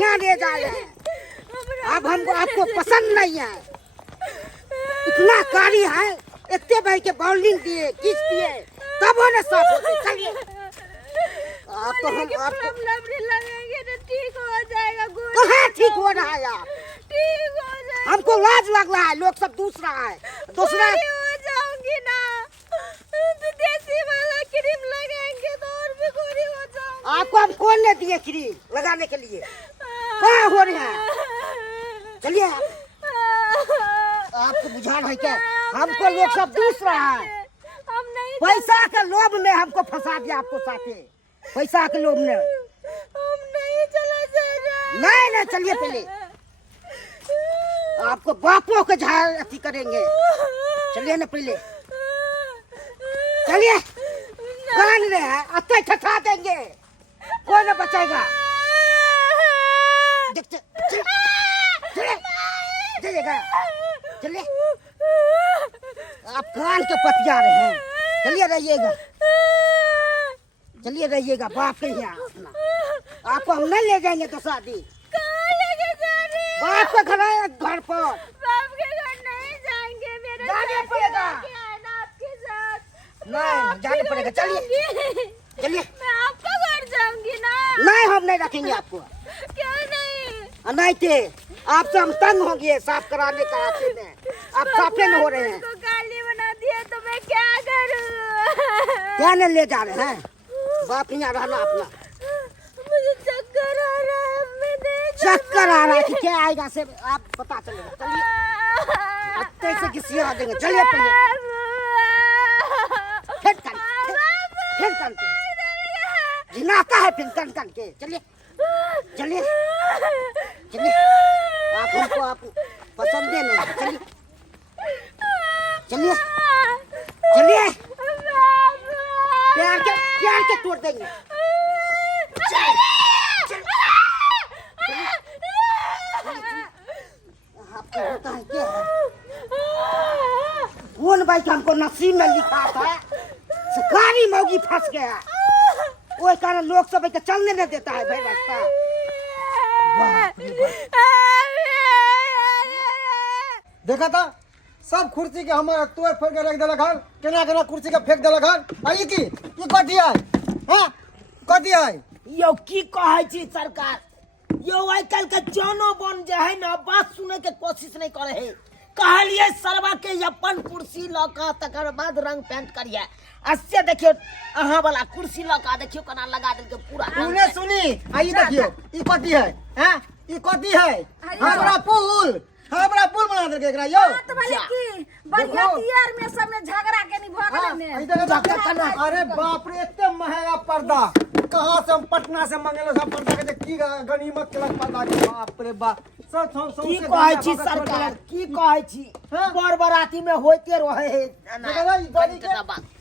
यहाँ ले जा रहे हैं। अब हमको आपको पसंद नहीं है। इतना कारी है, इतने भाई के बाउलिंग दिए, किस दिए, तब होने साफ होते। चलिए आपको हम आपको लगेंगे तो ठीक हो जाएगा। कहाँ ठीक हो रहा है यार? ठीक हो जाएगा। हमको लाज लग रहा है, लोग सब दूसरा है दूसरा। हो जाऊंगी ना, विदेशी वाला क्रीम लगाएंगे तो और भी गोरी हो जाऊंगी। आपको हम कौन ने दिए क्रीम लगाने के लिए? क्या हो रहे हैं? चलिए आपको बुझा रहा है क्या? हमको लोग सब दूसरा है। हम नहीं, पैसा के लोभ में हमको फंसा दिया, आपको साथे पैसा के लोभ में। हम नहीं चला जाएगा। नहीं नहीं, चलिए पहले आपको बापों के झाड़ अति करेंगे। चलिए ना पहले, चलिए कान रहे हैं, अत्ते ठठा देंगे, कोई न बचेगा। चलिएगा, चलिए आप कान के पतिया रहे हैं। चलिए रहिएगा, चलिए रहिएगा, बाप के यहाँ अपना। आपको हम नहीं ले जाएंगे तो शादी। कहाँ लेके जा रहे हैं? बाप का घर है, घर पर। बाप के घर नहीं जाएंगे, मेरे जाने साथ पड़ेगा। क्या है ना आपके साथ। नहीं जाने पड़ेगा। चलिए चलिए, मैं आपका घर जाऊंगी ना। नहीं हम नहीं रखेंगे आपको। क्यों नहीं? नहीं थे, आपसे हम तंग हो गए साफ कराने कराते में। आप साफे नहीं हो रहे हैं। तो गाली बना दिया तो मैं क्या करूँ? क्या नहीं ले जा रहे हैं? बाप यहाँ रहना अपना। मुझे चक्कर आ रहा है, मैं नहीं चक्कर आ रहा है कि क्या आएगा से आप पता चलेगा। चलिए अत्ते से किसी आ देंगे। चलिए पहले फिर करते जिनाता है फिर कन के। चलिए चलिए चलिए, आप हमको आप पसंद नहीं। चलिए चलिए चलिए, प्यार के तोड़ देंगे। आपको होता है क्या? कौन भाई का हमको नसीब में लिखा था, सरकारी मौगी फंस गया। वो कारण लोग सब के चलने नहीं देता है भाई रास्ता। देखा था सब कुर्सी के हमारा तोड़ फोड़ के रख देलक हन, केना केना कुर्सी के फेंक देलक हन। आई की ई कथी है? हां कथी है? यो की कहै छी सरकार, यो आइ काल के जानो बन जे है ना, बात सुने के कोशिश नहीं करे है। कहलिए सरवा के अपन कुर्सी लका तकर बाद रंग पेंट करिए। असे देखियो अहाँ वाला कुर्सी लका देखियो केना लगा देल के पूरा। तूने सुनी? आई देखियो ई कथी है? हां ई कथी है? हमरा पुल बना देलके एकरा यो। तो भले की बढ़िया तियार में सब में झगड़ा के नहीं भगले में। आई देखो, अरे बाप रे इतने महंगा पर्दा कहां से हम पटना से मंगेलो सब पर्दा के की गनीमत के पर्दा के। बाप रे बाप, सब की कहै छी सरकार, की कहै छी? बर बराती में होते रहे है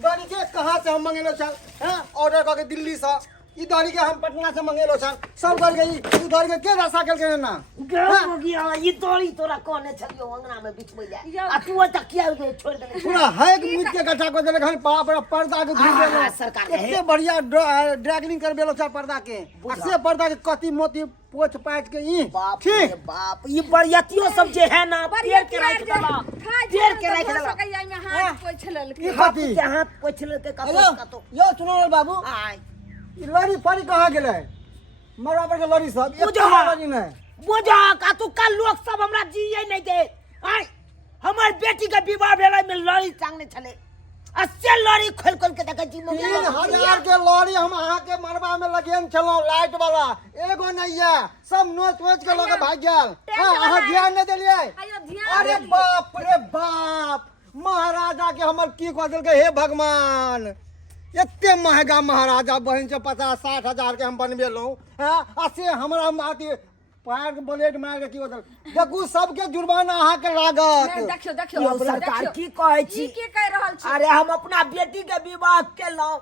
गाड़ी के कहां से हम मंगेलो छल? हां ऑर्डर करके दिल्ली से ई गाड़ी के हम पटना से मंगेलो छल। सब गाड़ी के ई गाड़ी के के रास्ता केल के ना हो गया। ई तोरी तोरा कोने छलियो अंगना में बीच में ले आ तू तकिया छोड़ दे। पूरा है कि मुझ के गठा को देले हन। बाप रे पर्दा के धुल देलो सरकार इतने बढ़िया ड्रैगनिंग कर बेलो छल पर्दा के। असे पर्दा के कति मोती पोछ पाछ के ई बाप रे बाप, ई बरियातियो सब जे है ना पेड़ के रख देला, पेड़ के रख देला। सकैया में हाथ पोछलल ई बाप कथी? के हाथ पोछले के हेलो का तो यो सुनो बाबू, आय ई लड़ी पड़ी कहां गेलै? मरवा पर के लड़ी सब एक बुझा। लड़ी नहीं बुझा का तू का लोग सब हमरा जिये नहीं दे। आय हमर बेटी के विवाह भेलै में लड़ी टांगने छले, अस्से लड़ी खोल खोल के देखे जी। 3000 के लड़ी हम अहाँ के मरवा में लगेन छलो लाइट वाला, एगो नहीं है, सब नोच नोच के लोग भाग गेल। अहाँ ध्यान नहीं देलिए? अरे बाप रे बाप, महाराजा के हमर की कह देलके। हे भगवान, इतने महंगा महाराजा बहन से 50-60 हजार के हम बनबेलो। असे हमरा माटी पैर के ब्लेड मार के की होतल। देखू सबके जुर्माना अहाँ के लागत। देखियो देखियो यो सरकार की कहै छी? की कह रहल छी? अरे हम अपना बेटी के विवाह केलौ,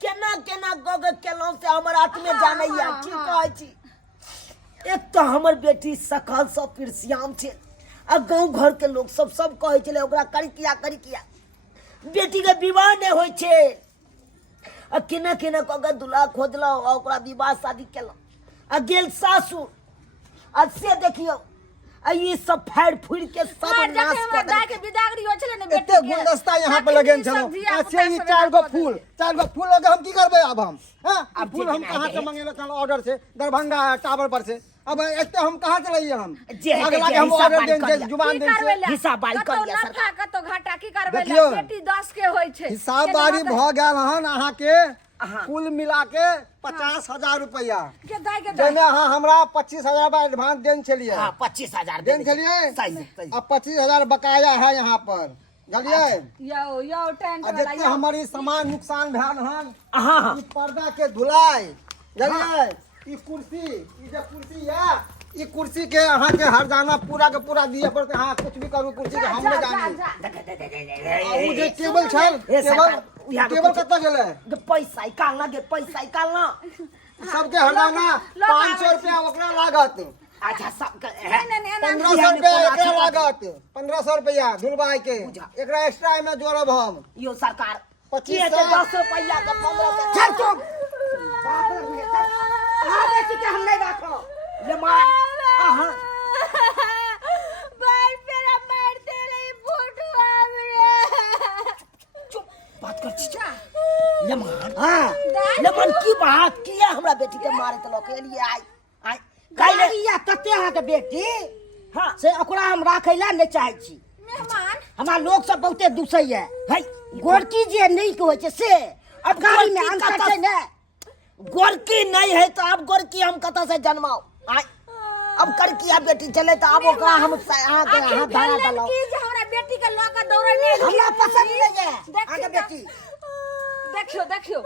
केना केना गग केलौ से हमर हाथ में जानैया। की कहै छी? एक तो हमर बेटी सकल सब पिरसियाम छे, आ गांव घर के लोग सब कहै छले ओकरा करी किया बेटी के विवाह नहीं होय छे। आ केना केना कग दुल्हा खोजलौ, ओकरा विवाह शादी केलौ, आ गेल सासुर आज से देखियो ये सब फाड़ फूड़ के सब नाश कर दाई के बिदागरी हो छले ने बेटी एते गुलदस्ता यहाँ पे लगेन छलो अच्छा ये 4 गो फूल लगे हम की करबे अब हम हां अब फूल हम कहां से मंगेले छलो ऑर्डर से दरभंगा टावर पर से अब एते हम कहां चलाइए हम अगला के हम ऑर्डर देन जुबान देन से हिसाब बारी कर लिया सरकार का तो घाटा की करबे देखियो, बेटी 10 के होय छे हिसाब बारी भ गेल हन अहाँ के कुल मिला के 50,000 रुपया के दाई के जेमे अहाँ हमरा 25,000 रुपया एडवांस देन छलिए हां 25,000 देन छलिए सही अब 25,000 बकाया है यहाँ पर जानलिए यो टेंट आ वाला जितने हमारी सामान नुकसान भेल हन हां ई पर्दा के धुलाई जानलिए ई कुर्सी ई जे कुर्सी है ई कुर्सी के अहाँ के हरजाना पूरा के पूरा दिए पड़ते हां कुछ भी करू कुर्सी के हम नहीं जानी ऊ जे टेबल छल टेबल कत्ता गेले पैसा निकालना सबके हरजाना 500 रुपया ओकरा लागत अच्छा सब 1500 रुपया एकरा लागत 1500 रुपया धुलवाई के एकरा एक्स्ट्रा में जोड़ब हम यो सरकार 2500 10 रुपया के 1500 चल चुप बेटी के हम नहीं रखो ये मार बाल पेरा मार दे रे फोटो हमरे चुप बात कर चीचा ये मार हां ये मन की बात किया हमरा बेटी के मारे त लोग के लिए आई काइले या तते अहाँ के बेटी हां से ओकरा हम राखै ला नहीं चाहै छी मेहमान हमरा लोग सब बहुते दुसै है भाई गोरकी जे नहीं के होय छे से अब गाड़ी में अंतर छै ने गोरकी नहीं है तो अब गोरकी हम कत से जन्माओ अब करकी आ बेटी चले तो अब ओकरा हम अहाँ के हाथ धरा दलो की जे हमरा बेटी के ल के दौड़ै नहीं हमरा पसंद नहीं है आगे बेटी देखियो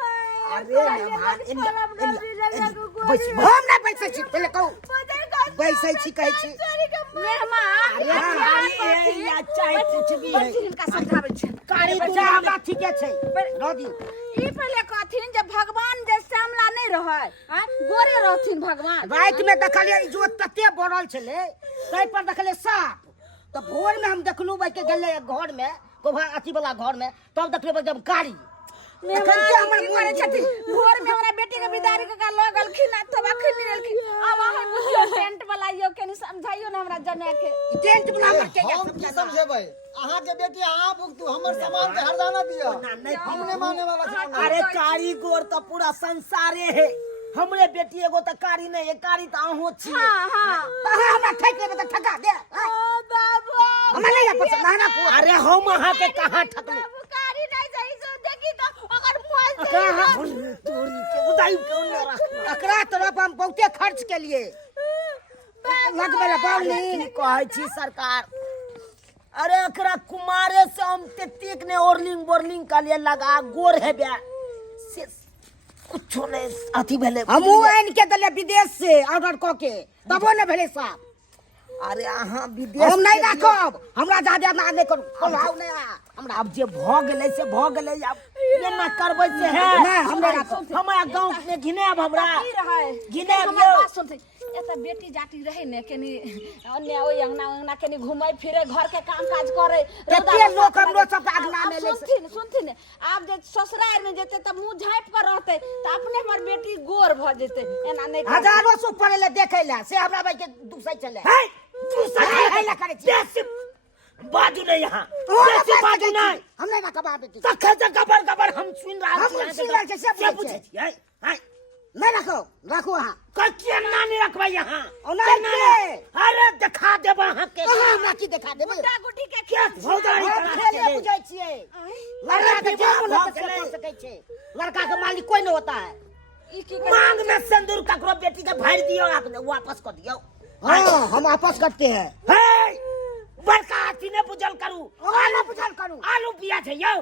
अरे मेहमान बस हम ना बैसे छी पहले कहू बैसे छी कहै छी मेहमान अरे या चाहे कुछ भी है इनका समझाबै छै कारी तू हमरा ठीके छै रोदी ई पहले कहथिन जे भगवान जे श्यामला नहीं रहै गोरे रहथिन भगवान रात में देखलिए इज्जत तते बढ़ल छले तै पर देखले साफ तो भोर में हम देखलू भाई के गेले घर में कोभा अथी वाला घर में तब देखले जब कारी मेहमान हमर करे छथि भोर में हमरा बेटी के बिदारी के लगलखिन तब अखन निकलखिन अब अहाँ बुझियो टेंट वाला यो केनी समझाइयो ना हमरा जना के टेंट वाला हमर के हम की समझेबै अहाँ के बेटी अहाँ भुगतू हमर सामान के हरजाना दियो हमने माने वाला छै अरे कारीगर तो पूरा संसारे है हमरे बेटी एगो तो कारी नहीं है कारी तो अहो छी हां तहाँ हमरा ठक लेबे तो ठका दे बाबू हमरा नहीं पसंद ना को अरे हम अहाँ के कहां ठकलू कारी नहीं जाई सो देखी तो ओकर मोल कहां तोरी के उदाई कौन रख एकरा तरफ हम बहुते खर्च के लिए लगबे ला बावली कहै छी सरकार अरे एकरा कुमारे से हम तेतिक ने ओरलिंग बोरलिंग का लिए लगा गोर है बे से कुछ नहीं अथी भेले हमू आइन के दले विदेश से ऑर्डर क के तबो न भेले साहब अरे अहाँ विदेश हम नहीं राखब हमरा ज्यादा ना नहीं करू बोलाउ नहीं हमरा अब जे भ गेलै से भ गेलै अब ये ना करबै से है नहीं हम नहीं राखब हमरा गांव में घिनेब हमरा घिनेब यो सुनते एता बेटी जाती रहे ने केनी अन्य ओय अंगना केनी घुमै फिरे घर के काम काज करे कते लोग हमरो सब अगना में ले सुनथिन आब जे ससुराल में जेते त मुंह झाँप कर रहते त अपने हमर बेटी गोर भ जेते एना नहीं हजारों सौ पड़े देखे ला से हमरा भाई के दूसै चले है दूसै है ला करे छी बाजू नहीं यहाँ बेसी बाजू नहीं हम नहीं कबा बेटी तखे से गबर हम सुन रहा छी हम सुन रहा छी सब पूछे छी है नहीं रखो वहाँ कच्चे ना नहीं रखबा यहाँ अरे दिखा देब अहाँ के हमरा की दिखा देब गुड्डा गुड्डी के खेत भौजाई खेले बुझै छियै लड़का के जान कर सकै छै लड़का के मालिक कोई नहीं होता है ई की मांग में सिंदूर ककरो बेटी के भर दियो आपने वापस कर दियो हां हम वापस करते हैं हे बड़का हाथी ने बुझल करू आलू पिया छै यौ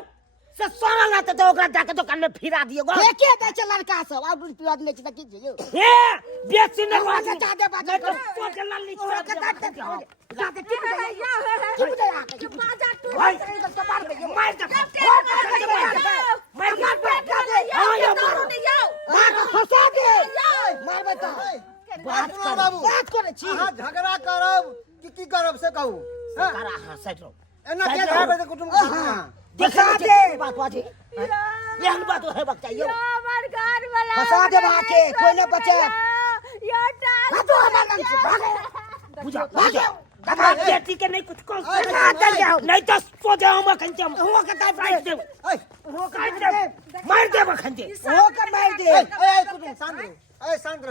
से सोना ना तो ओकरा जाके दुकान में फिरा दियो गो के दै छै लड़का सब आलू पिया नै छै त की छै यौ हे बेसी ने बात दे बात तो के लाली जाके टिप दे बाजा टू मार दे मार फंसा दे मार बता बात करे छी अहाँ झगड़ा करब की करब से कहू करा हां साइड रो एना के कहबै त कुटुम दिखा दे बात बाजी एहन बात है बक चाहिए हमर घर वाला फंसा दे वहां के कोई नहीं बचे यो टाल तो हमार नाम से भागे जा हमार बेटी के नहीं कुछ को नहीं तो सो जाओ हम खंचे हो के काट दे हो काट दे मार दे बखंजे हो के मार दे ए कुटुम शांत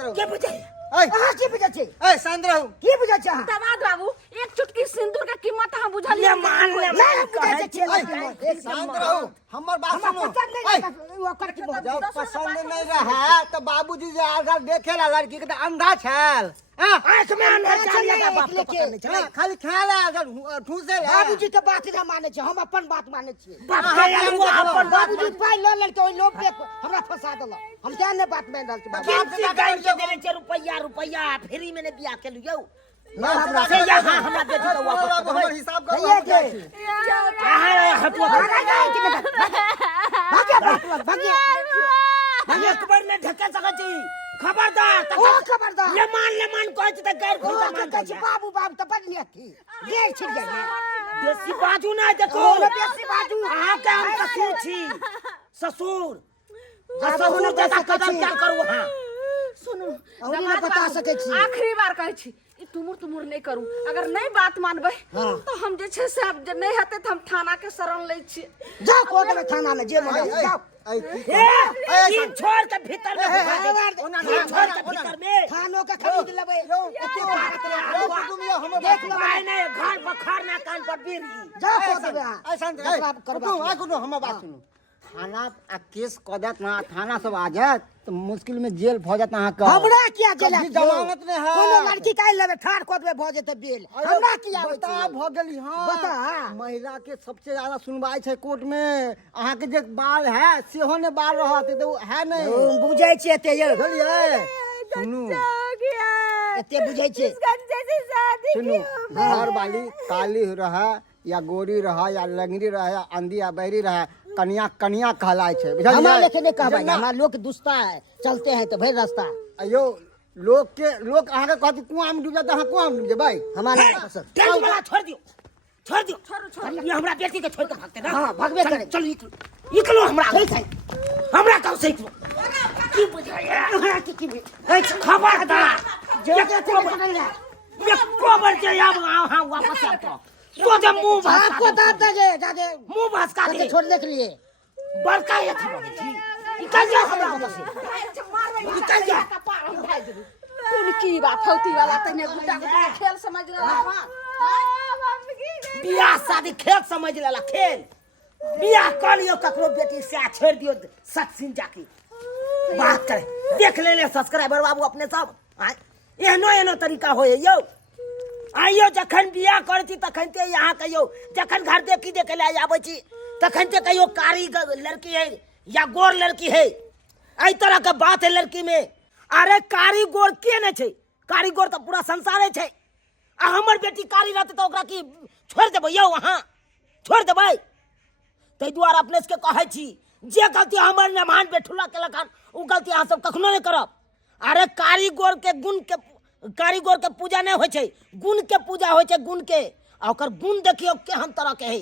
रहो के बुझे आ के बुझे छे ए शांत रहो के बुझे छे दामाद बाबू एक चुटकी सिंदूर के कीमत हम बुझल ले मान बुझे छे शांत रहो हमर बात सुनो ओकर की बहुत जब पसंद नहीं रहा तो बाबूजी जे आगा देखेला लड़की के तो अंधा छल आंख में अंदर चल लगा बाप को पकड़ नहीं चले खाली खेला अगर ठूसे बाबूजी के बात ना माने छे, हम अपन बात माने छिए। बाप के वो अपन बात बाबूजी पाई ल लड़के ओइ लोभ पे हमरा फंसा देला। हम क्या ने बात मान रहल छी बाबू। किसी गाय के देले छे रुपया फ्री में ने बियाह के लियो ना हमरा से यहाँ हमरा बेटी को वापस हमर हिसाब कर भैया के हटवा भागे एक बार ने ढके सके छी खबरदार ओ खबरदार ले मान कहै छी त गैर ओ खुद मान के बाबू बाबू त बड़ नियत थी देख छिड़ जाए बेसी बाजू ना देखो बेसी बाजू अहाँ के हम ससुर छी ससुर ससुर जैसा कदम क्या करू हां सुनो और ना बता सके छी। आखिरी बार कहै छी ई तुमुर नहीं करू अगर नहीं बात मानबे तो हम जे छे से अब जे नहीं हते त हम थाना के शरण ले छी जा कोर्ट में थाना में जे मजा जाओ ये छोड़ के भीतर में छोड़ के भीतर में थानों का खरीद लेबे एते भारत रे देख लो भाई ने घर बखार ना कान पर बीरी जा कोर्ट में ए शांत कुटुम हमर बात सुनो थाना आ केस कदत ना थाना सब आ जात तो मुश्किल में जेल भ जात अहाँ का हमरा क्या जेल कभी जमानत में है कोनो लड़की काई लेबे ठाड़ कोर्ट में भ जेते बेल हमरा की आवे बता भ गेली हां बता महिला के सबसे ज्यादा सुनवाई छै कोर्ट में अहाँ के जे बाल है सेहो ने बाल रहत तो है नहीं बुझै छी एते ये बुझलिए सुनू एते बुझै छी सुनू घर वाली काली रहा या गोरी रहा या लंगड़ी रहा या अंधी या बहरी रहा कन्या कहलाय छै बुझलिए हमरा लेके नहीं कहबै हमरा लोग दुस्ता है चलते हैं तो भर रास्ता अयो लोग अहाँ के कहत कुआं में डूब जाता अहाँ कुआं में डूब जेबै हमारा पसंद टेंट वाला छोड़ दियो ये हमरा बेटी के छोड़ के भागते ना हां भागबे करे चल निकलो हमरा कब से की बुझाया की खबरदार जो के पकड़ ले ये कोबर के अब हां वापस आ तो तो जब मुंह भास आपको दांत दे जाके मुंह भास का दे छोड़ देख लिए बड़का ये थी बनी थी निकल जा हमरा उधर से निकल जा तू की बात होती वाला तने गुटा गुटा खेल समझ रहा बियाह शादी खेल समझ लेला खेल बियाह कर लियो ककरो बेटी से छोड़ दियो सत्सिन जाके बात करे देख ले सब्सक्राइबर बाबू अपने सब एहनो तरीका होय यो आइयो जखन बियाह करै छी तखन ते यहाँ कहियो जखन घर देखी देखे ले आबै छी तखन ते कहियो कारी लड़की है या गोर लड़की है एहि तरह के बात है लड़की में अरे कारी गोर के नहीं छै कारी गोर तो पूरा संसारे छै आ हमर बेटी कारी रहते तो ओकरा की छोड़ देबै यौ अहाँ छोड़ देबै ताहि दुआरे अपने के कहै छी जे गलती हमर मेहमान बेठुला केलक हन ओ गलती अहाँ सब कखनो नहीं करब अरे कारीगर के पूजा नहीं होय छै गुण के पूजा होय छै गुण के आ ओकर गुण देखियो केहन तरह के है